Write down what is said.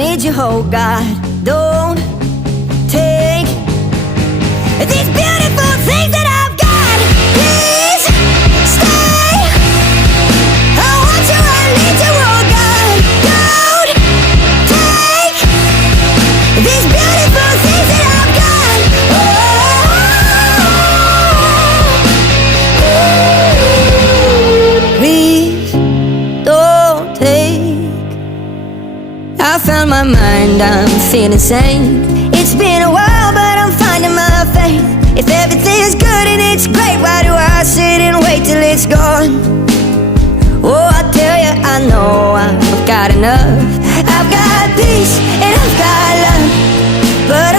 need you, oh God. Don't take these beautiful things that I've got. Please stay. I want you, I need you, oh God. Don't take these beautiful things that I've got. Oh, please don't take. I found my mind, I'm feeling sane. It's been a while, but I'm finding my faith. If everything's good and it's great, why do I sit and wait till it's gone? Oh, I tell you, I know I've got enough. I've got peace and I've got love, but